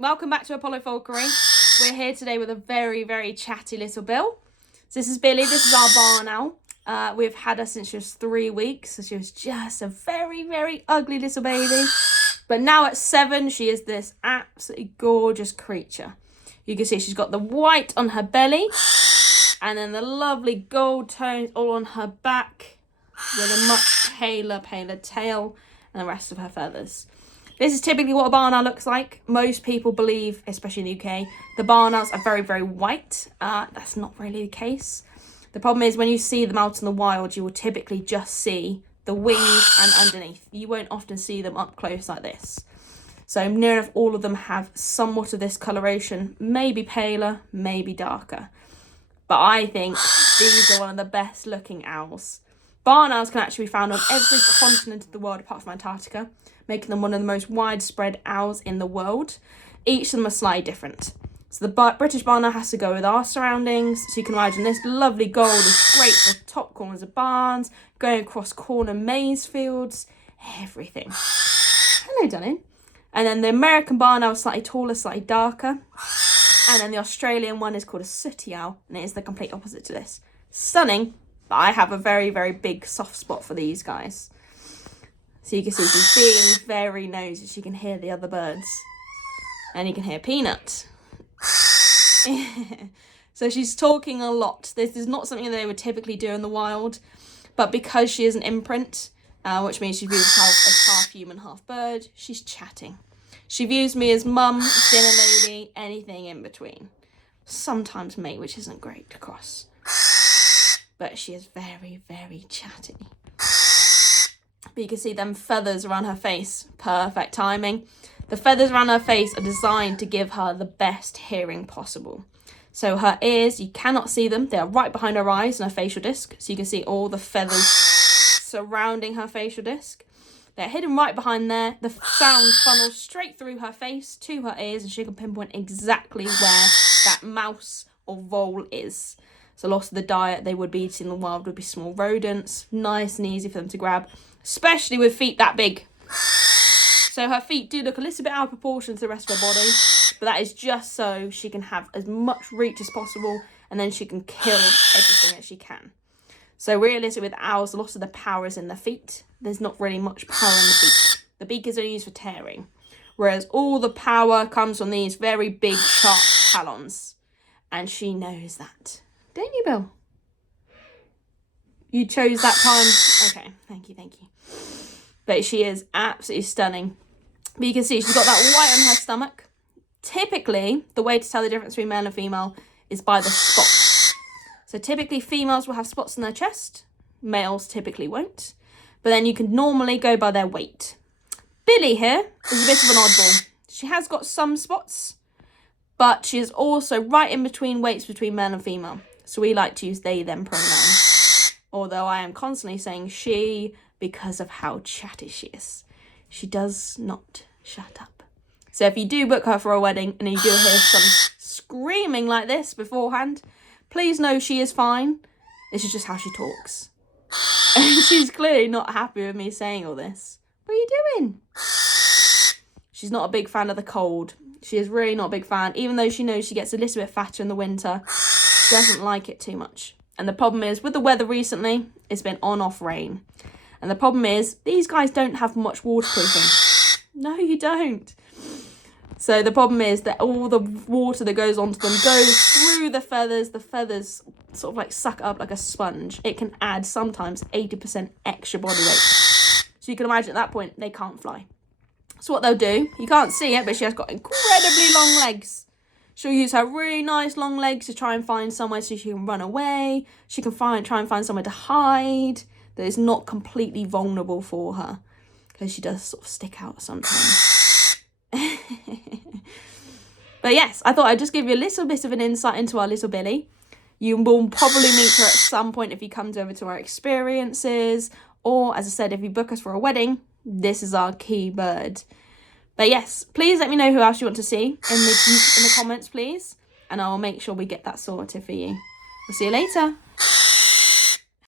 welcome back to Apollo Falconry. We're here today with a very, very chatty little Bill. So this is Billie, this is our barn owl. We've had her since she was 3 weeks, so she was just a very, very ugly little baby. But now at 7, she is this absolutely gorgeous creature. You can see she's got the white on her belly, and then the lovely gold tones all on her back, with a much paler tail, and the rest of her feathers. This is typically what a barn owl looks like. Most people believe, especially in the UK, the barn owls are very, very white. That's not really the case. The problem is when you see them out in the wild, you will typically just see the wings and underneath. You won't often see them up close like this. So near enough all of them have somewhat of this coloration, maybe paler, maybe darker. But I think these are one of the best looking owls. Barn owls can actually be found on every continent of the world apart from Antarctica, making them one of the most widespread owls in the world. Each of them are slightly different. So the British barn owl has to go with our surroundings. So you can imagine this lovely gold is great for top corners of barns, going across corner maize fields, everything. Hello, darling. And then the American barn owl is slightly taller, slightly darker. And then the Australian one is called a sooty owl, and it is the complete opposite to this. Stunning, but I have a very, very big soft spot for these guys. So you can see she's being very nosy. She can hear the other birds. And you can hear Peanut. So she's talking a lot. This is not something they would typically do in the wild. But because she is an imprint, which means she views herself as half human, half bird, she's chatting. She views me as mum, dinner lady, anything in between. Sometimes mate, which isn't great to cross. But she is very, very chatty. But you can see them feathers around her face. Perfect timing. The feathers around her face are designed to give her the best hearing possible. So her ears, you cannot see them. They are right behind her eyes and her facial disc. So you can see all the feathers surrounding her facial disc. They're hidden right behind there. The sound funnels straight through her face to her ears, and she can pinpoint exactly where that mouse or vole is. So a lot of the diet they would be eating in the wild would be small rodents, nice and easy for them to grab, especially with feet that big. So her feet do look a little bit out of proportion to the rest of her body, but that is just so she can have as much reach as possible, and then she can kill everything that she can. So realistically with owls, a lot of the power is in the feet. There's not really much power in the beak. The beak is only used for tearing, whereas all the power comes from these very big, sharp talons. And she knows that. Don't you, Bill? You chose that time. Okay, thank you. But she is absolutely stunning. But you can see she's got that white on her stomach. Typically, the way to tell the difference between male and female is by the spots. So typically, females will have spots on their chest. Males typically won't. But then you can normally go by their weight. Billie here is a bit of an oddball. She has got some spots, but she is also right in between weights between male and female. So we like to use they, them pronouns. Although I am constantly saying she because of how chatty she is. She does not shut up. So if you do book her for a wedding and you do hear some screaming like this beforehand, please know she is fine. This is just how she talks. And she's clearly not happy with me saying all this. What are you doing? She's not a big fan of the cold. She is really not a big fan, even though she knows she gets a little bit fatter in the winter. Doesn't like it too much. And the problem is, with the weather recently, it's been on-off rain. And the problem is, these guys don't have much waterproofing. No, you don't. So the problem is that all the water that goes onto them goes through the feathers. The feathers sort of like suck up like a sponge. It can add sometimes 80% extra body weight. So you can imagine at that point, they can't fly. So what they'll do, you can't see it, but she has got incredibly long legs. She'll use her really nice long legs to try and find somewhere so she can run away. She can try and find somewhere to hide that is not completely vulnerable for her, because she does sort of stick out sometimes. But yes, I thought I'd just give you a little bit of an insight into our little Billie. You will probably meet her at some point if you come over to our experiences, or as I said, if you book us for a wedding, this is our key bird. But yes, please let me know who else you want to see in the comments, please. And I'll make sure we get that sorted for you. We'll see you later.